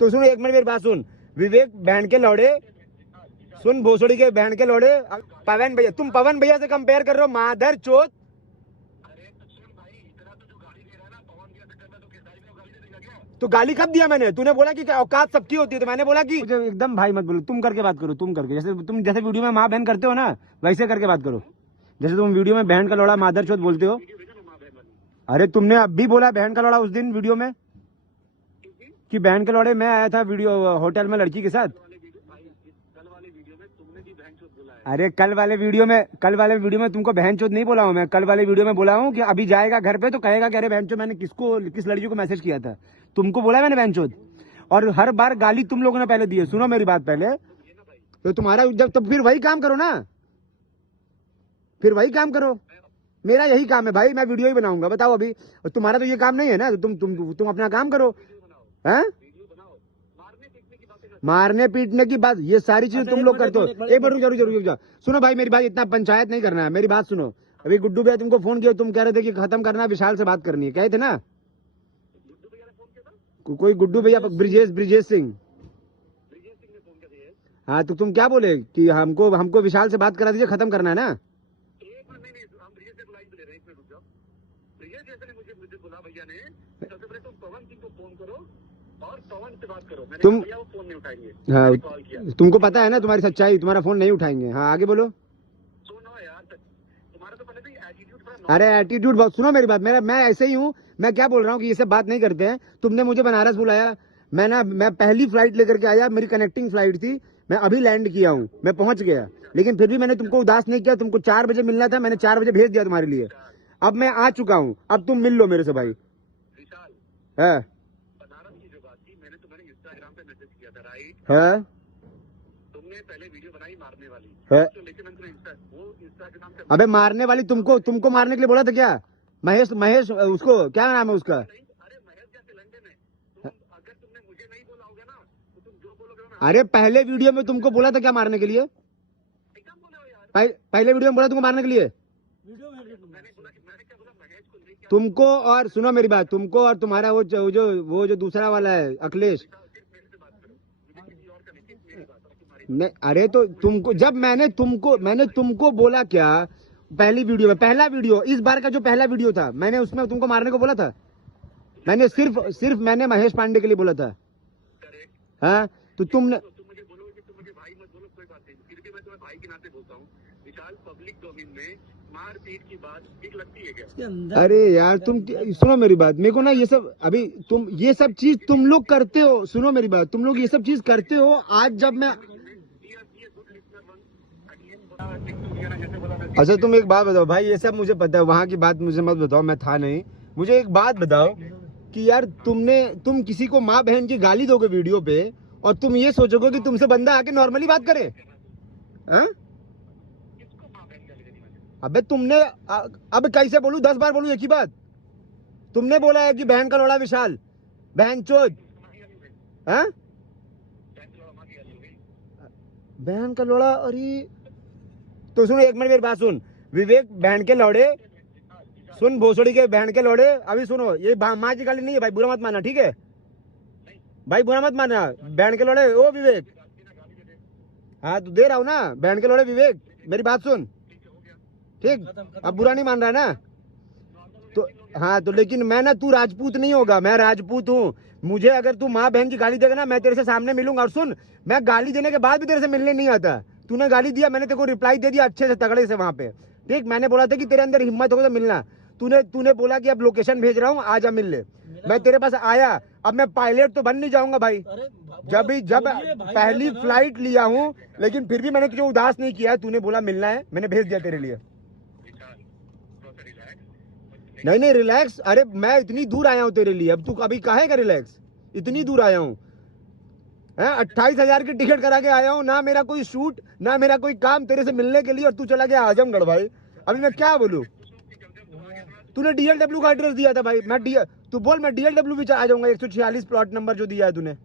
तो सुन, एक मिनट मेरी बात सुन। विवेक बहन के लौड़े, सुन भोसड़ी के बहन के लौड़े, पवन भैया, तुम पवन भैया से कंपेयर कर रहे हो, माधर चोत। तो गाली कब दिया मैंने? तूने बोला कि औकात सबकी होती है, तो मैंने बोला कि मुझे एकदम भाई मत बोलो, तुम करके बात करो, तुम करके, जैसे वीडियो में माँ बहन करते हो ना, वैसे करके बात करो। जैसे तुम वीडियो में बहन का लौड़ा माधर चोत बोलते हो। अरे तुमने अब भी बोला बहन का लौड़ा उस दिन वीडियो में, कि बहन के लौड़े मैं आया था वीडियो होटल में लड़की के साथ। अरे कल वाले वीडियो में तुमको बहन चोद नहीं बोला हूँ मैं। कल वाले वीडियो में बोला हूँ कि अभी जाएगा घर पे तो कहेगा कि अरे बहन चोद मैंने किस लड़की को मैसेज किया था, तुमको बोला मैंने बहन चोद। और हर बार गाली तुम लोगों ने पहले दी है। सुनो मेरी बात पहले, तो तुम्हारा जब तो फिर वही काम करो ना, फिर वही काम करो। मेरा यही काम है भाई, मैं वीडियो ही बनाऊंगा। बताओ अभी तुम्हारा तो ये काम नहीं है ना, तुम अपना काम करो। हैं मारने पीटने की बात, ये सारी चीजें तुम लोग करते हो। एक मिनट जरूर जा। सुनो भाई मेरी बात, इतना पंचायत नहीं करना है, मेरी बात सुनो। अभी गुड्डू भैया तुमको फोन किया, तुम कह रहे थे कि खत्म करना है, विशाल से बात करनी है, कहे थे ना? कोई गुड्डू भैया, ब्रिजेश सिंह। हाँ तो तुम क्या बोले कि हमको विशाल से बात करा दीजिए, खत्म करना है ना? तुम फोन नहीं उठाएंगे। हाँ तुमको पता है ना तुम्हारी सच्चाई, तुम्हारा फोन नहीं उठाएंगे। हाँ आगे बोलो। अरे एटीट्यूड बहुत, सुनो मेरी बात, मैं ऐसे ही हूँ। मैं क्या बोल रहा हूँ कि ये सब बात नहीं करते हैं। तुमने मुझे बनारस बुलाया, मैं पहली फ्लाइट लेकर के आया, मेरी कनेक्टिंग फ्लाइट थी, मैं अभी लैंड किया हूँ, मैं पहुंच गया, लेकिन फिर भी मैंने तुमको उदास नहीं किया। तुमको 4 बजे मिलना था, मैंने 4 बजे भेज दिया तुम्हारे लिए। अब मैं आ चुका हूँ, अब तुम मिल लो मेरे से भाई। है है तुमने पहले वीडियो बनाई मारने वाली है, तो लेकिन इंस्टा के नाम से। अबे मारने वाली तुमको मारने के लिए बोला था क्या? महेश उसको क्या नाम है उसका? अरे पहले वीडियो में तुमको बोला था क्या मारने के लिए? पहले वीडियो में बोला तुमको मारने के लिए तुमको। और सुनो मेरी बात, तुमको और तुम्हारा वो जो दूसरा वाला है अखिलेश। नहीं अरे तो तुमको जब मैंने तुमको बोला क्या पहली वीडियो में, पहला वीडियो इस बार का जो पहला वीडियो था, मैंने उसमें तुमको मारने को बोला था? मैंने सिर्फ मैंने महेश पांडे के लिए बोला था। हाँ तो तुमने अरे यार तुम सुनो मेरी बात, मेरे को ना ये सब अभी ये सब चीज तुम लोग करते हो। सुनो मेरी बात, तुम लोग ये सब चीज करते हो। आज जब मैं अच्छा तुम एक बात बताओ भाई, ये सब मुझे पता है, वहां की बात मुझे मत बताओ, मैं था नहीं। मुझे एक बात बताओ कि यार तुम किसी को माँ बहन की गाली दोगे वीडियो पे, और तुम ये सोचोगे कि तुमसे बंदा आके नॉर्मली बात करे? हाँ अबे तुमने अब कैसे बोलूं, 10 बार बोलूं एक ही बात? तुमने बोला है कि बहन का लौड़ा विशाल, बहन चोद। हाँ बहन का लौड़ा, अरे तो सुन, एक मिनट मेरी बात सुन। विवेक बहन के लौड़े, सुन भोसड़ी के बहन के लौड़े, अभी सुनो, ये माँ की गाली नहीं है भाई, बुरा मत मानना, ठीक है भाई, बुरा मत मानना। बहन के लौड़े ओ विवेक, हाँ तो दे रहा हूँ ना, बहन के लौड़े विवेक, मेरी बात सुन, ठीक? अब बुरा नहीं मान रहा है ना? तो हाँ तो लेकिन मैं ना, तू राजपूत नहीं होगा, मैं राजपूत हूँ। मुझे अगर तू माँ बहन की गाली देगा ना, मैं तेरे से सामने मिलूंगा। और सुन, मैं गाली देने के बाद भी तेरे से मिलने नहीं आता। तूने गाली दिया, मैंने तेरे को रिप्लाई दे दिया अच्छे से, तगड़े से वहां पे, ठीक? मैंने बोला था कि तेरे अंदर हिम्मत होगा तो मिलना। तूने बोला कि अब लोकेशन भेज रहा हूँ, आजा मिल ले। मैं तेरे पास आया, अब मैं पायलट तो बन नहीं जाऊंगा भाई, जब पहली फ्लाइट लिया हूँ, लेकिन फिर भी मैंने तुझे उदास नहीं किया। तूने बोला मिलना है, मैंने भेज दिया तेरे लिए। नहीं रिलैक्स, अरे मैं इतनी दूर आया हूँ तेरे लिए, अब तू अभी काहे का रिलैक्स? इतनी दूर आया हूँ, 28,000 की टिकट करा के आया हूँ, ना मेरा कोई शूट, ना मेरा कोई काम तेरे से मिलने के लिए, और तू चला गया आजमगढ़ भाई। अभी मैं क्या बोलूँ? तूने DLW का एड्रेस दिया था भाई, तू बोल, मैं DLW भी आ जाऊंगा, 146 प्लॉट नंबर जो दिया है तूने।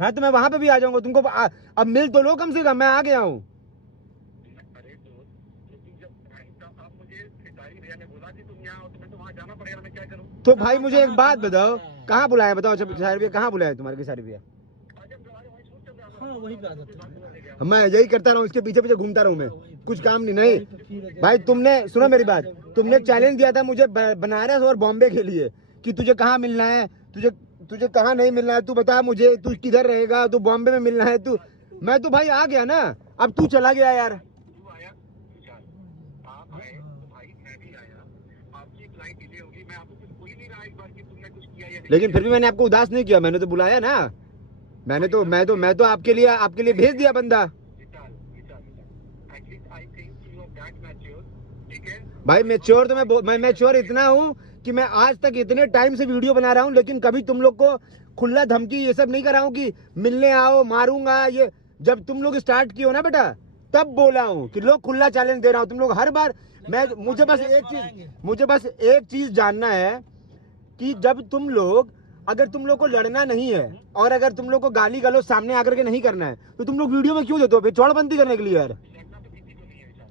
हाँ तो मैं वहां पे भी आ जाऊंगा, तुमको अब मिल तो लो कम से कम, मैं आ गया हूँ। तो भाई मुझे एक बात बताओ, कहाँ बुलाया बताओ? खेसारी भैया कहाँ बुलाया तुम्हारे खेसारी भैया? हाँ वही पे आ जाते हैं। मैं यही करता रहूँ, इसके पीछे पीछे घूमता रहूँ मैं, कुछ काम नहीं। नहीं भाई, तुमने सुनो मेरी बात, तुमने चैलेंज दिया था मुझे बनारस और बॉम्बे के लिए कि तुझे कहाँ मिलना है, तुझे कहाँ नहीं मिलना है, तू बता मुझे, तू किधर रहेगा, तू बॉम्बे में मिलना है, तू। मैं तो भाई आ गया ना, अब तू चला गया यार। लेकिन फिर भी मैंने आपको उदास नहीं किया, मैंने तो बुलाया ना। मैं तो आपके लिए भेज दिया बंदा। भाई मैच्योर तो मैं मैच्योर इतना हूँ कि मैं आज तक इतने टाइम से वीडियो बना रहा हूँ, लेकिन कभी तुम लोग को खुला धमकी ये सब नहीं कर रहा हूँ कि मिलने आओ मारूंगा। ये जब तुम लोग स्टार्ट किए हो ना बेटा, तब बोला हूँ कि लोग खुला चैलेंज दे रहा हूँ। तुम लोग हर बार मुझे बस एक चीज जानना है कि जब तुम लोग, अगर तुम लोग को लड़ना नहीं है और अगर तुम लोग को गाली गलौज सामने आकर के नहीं करना है, तो तुम लोग वीडियो में क्यों देते हो? फिर चौड़बंदी करने के लिए यार।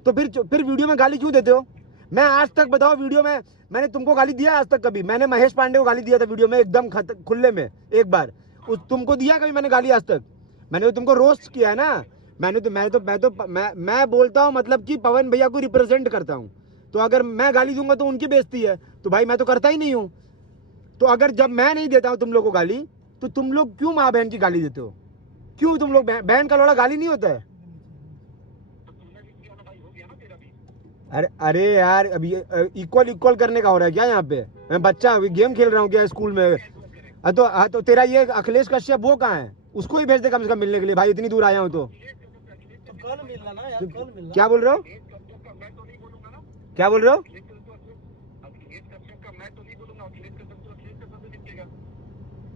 तो फिर वीडियो में गाली क्यों देते हो? मैं आज तक बताओ वीडियो में मैंने तुमको गाली दिया आज तक? कभी मैंने महेश पांडे को गाली दिया था वीडियो में एकदम खुले में एक बार? तुमको दिया कभी मैंने गाली आज तक? मैंने तो तुमको रोस्ट किया है ना। मैं बोलता हूँ मतलब कि पवन भैया को रिप्रेजेंट करता हूँ, तो अगर मैं गाली दूंगा तो उनकी बेइज्जती है, तो भाई मैं तो करता ही नहीं हूँ। तो अगर जब मैं नहीं देता हूँ तुम लोग को गाली, तो तुम लोग क्यों माँ बहन की गाली देते हो? क्यों? तुम लोग बहन का लौड़ा गाली नहीं होता है? अरे यार, अभी इक्वल करने का हो रहा है क्या यहाँ पे? मैं बच्चा अभी गेम खेल रहा हूँ क्या स्कूल में? तो तेरा ये अखिलेश कश्यप वो कहाँ है? उसको ही भेज दे कम से कम मिलने के लिए, भाई इतनी दूर आया हूँ तो। कल मिलना ना यार, कल मिलना। क्या बोल रहे हो? क्या बोल रहे हो?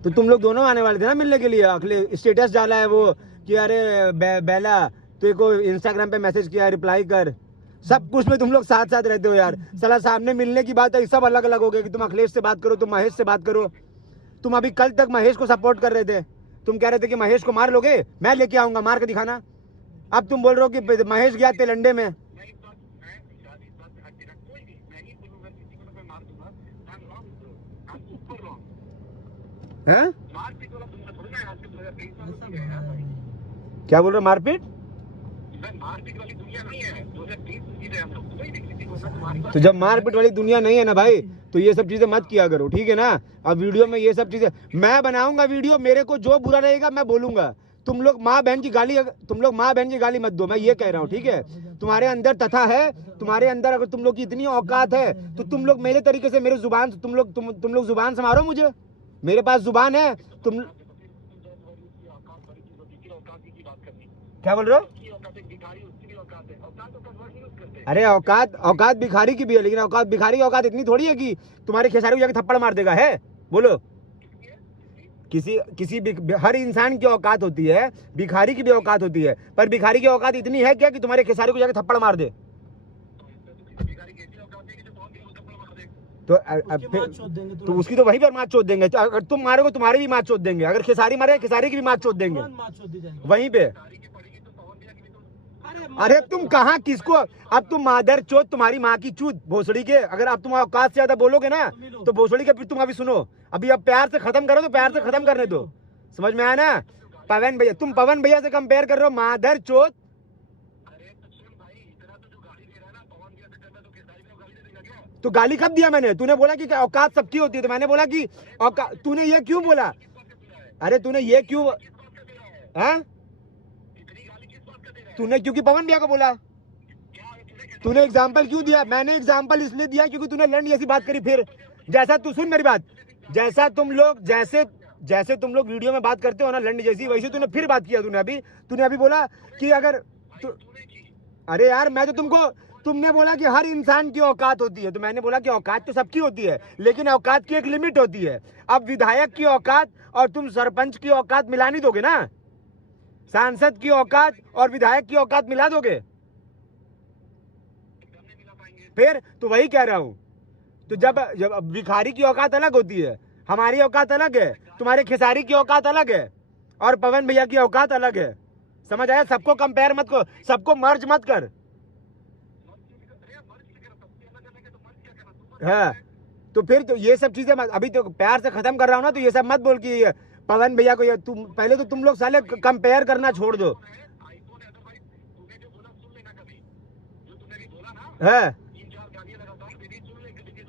तो तुम लोग दोनों आने वाले थे ना मिलने के लिए। अखिलेश स्टेटस डाला है वो कि अरे बेला तेरे को इंस्टाग्राम पे मैसेज किया, रिप्लाई कर। सब कुछ में तुम लोग साथ साथ रहते हो यार। साला सामने मिलने की बात है, सब अलग अलग हो गए कि तुम अखिलेश से बात करो, तुम महेश से बात करो। तुम अभी कल तक महेश को सपोर्ट कर रहे थे, तुम कह रहे थे कि महेश को मार लोगे, मैं लेके आऊंगा, मार के दिखाना। अब तुम बोल रहे हो कि महेश गया तेलंडे में। हैं? क्या बोल रहे हो? मारपीट? तो जब मारपीट वाली दुनिया नहीं है ना भाई, तो ये सब चीजें मत किया करो, ठीक है ना? अब वीडियो में ये सब चीजें मैं बनाऊंगा वीडियो, मेरे को जो बुरा रहेगा मैं बोलूंगा। तुम लोग माँ बहन की गाली मत दो, मैं ये कह रहा हूँ, ठीक है? तुम्हारे अंदर तथा है, तुम्हारे अंदर अगर तुम लोग की इतनी औकात है तो तुम लोग मेरे तरीके से मेरे जुबान तुम लोग जुबान से मारो मुझे। मेरे पास जुबान है। तुम क्या बोल रहे हो? अरे औकात भिखारी की भी है, लेकिन औकात भिखारी की औकात इतनी थोड़ी है कि तुम्हारे खेसारी को जाके थप्पड़ मार देगा। है बोलो? हर इंसान की औकात होती है, भिखारी की भी औकात होती है, पर भिखारी की औकात इतनी है क्या कि तुम्हारे खेसारी को जाके थप्पड़ मार दे? तो उसकी तो वहीं पर मार चोद देंगे। अगर तुम मारोगे तुम्हारी भी मार चोद देंगे, अगर खेसारी मारे खेसारी की भी मार चोद देंगे वहीं पे। अरे तुम कहाँ किसको, अब तुम मादर चोद, तुम्हारी माँ की चूत भोसड़ी के, अगर अब तुम औकात से ज्यादा बोलोगे ना तो भोसड़ी के। तुम अभी सुनो, अभी अब प्यार से खत्म करो तो प्यार से खत्म करने दो, समझ में आया ना? पवन भैया, तुम पवन भैया से कंपेयर कर रहे हो मादर चोद। तो गाली कब दिया मैंने? तूने बोला कि औकात सबकी होती है, तो मैंने बोला कि औकात। तूने ये क्यों बोला? अरे तूने ये क्यों, हाँ? तूने क्योंकि पवन भैया को बोला, तूने एग्जाम्पल क्यों दिया? मैंने एग्जाम्पल इसलिए दिया क्योंकि तूने लंड जैसी बात करी। फिर जैसा तू, सुन मेरी बात, जैसे तुम लोग वीडियो में बात करते हो ना लंड जैसी, वैसे तूने फिर बात किया। तूने अभी बोला कि अगर अरे यार, मैं तो तुमने बोला कि हर इंसान की औकात होती है, तो मैंने बोला कि औकात तो सबकी होती है, लेकिन औकात की एक लिमिट होती है। अब विधायक की औकात और तुम सरपंच की औकात मिला नहीं दोगे ना? सांसद की औकात और विधायक की औकात मिला दोगे? फिर तो वही कह रहा हूं। तो जब भिखारी की औकात अलग होती है, हमारी औकात अलग है, तुम्हारे खेसारी की औकात अलग है, और पवन भैया की औकात अलग है। समझ आया? सबको कंपेयर मत करो, सबको मर्ज मत कर। हाँ, तो फिर तो ये सब चीजें अभी तो प्यार से खत्म कर रहा हूँ ना, तो ये सब मत बोल कि पवन भैया को ये तुम पहले तो तुम लोग साले कंपेयर करना छोड़ दो। है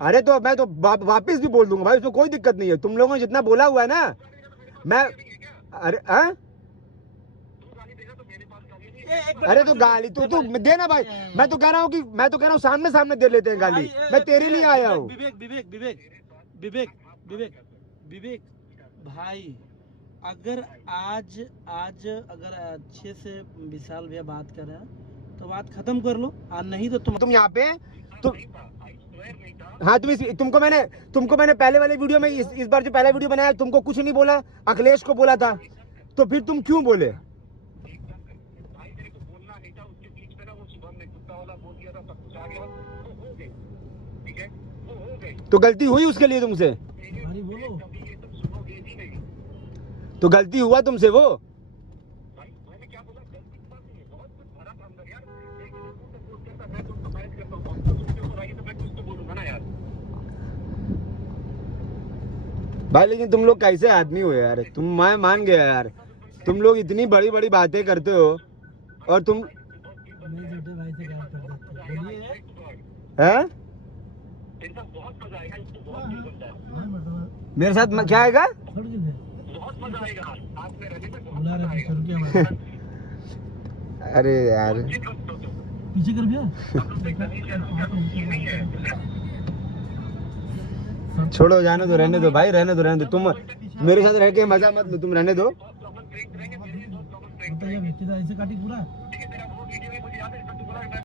अरे तो मैं तो वापिस भी बोल दूंगा भाई, उसमें कोई दिक्कत नहीं है। तुम लोगों ने जितना बोला हुआ है ना, मैं अरे अरे तो गाली तू देना भाई। मैं तो कह रहा हूँ सामने दे लेते हैं गाली। मैं तेरे लिए आया हूँ। विवेक भाई, अगर आज अगर अच्छे से विशाल भैया बात कर रहे हैं तो बात खत्म कर लो, और नहीं तो तुम यहाँ पे हाँ तुमको मैंने पहले वाले वीडियो में इस बार जो पहला वीडियो बनाया तुमको कुछ नहीं बोला, अखिलेश को बोला था, तो फिर तुम क्यों बोले? तो गलती हुई उसके लिए तुमसे? बोलो तो गलती हुआ तुमसे वो? भाई लेकिन तुम लोग कैसे आदमी हो यार? मैं मान गया यार, तुम लोग इतनी बड़ी बड़ी बातें करते हो और तुम हैं? मेरे साथ क्या आएगा? अरे यार पीछे कर भैया, छोड़ो, जाने दो, रहने दो भाई, रहने दो। तुम मेरे साथ रह के मजा मत लो, तुम रहने दो। ऐसे काटी पूरा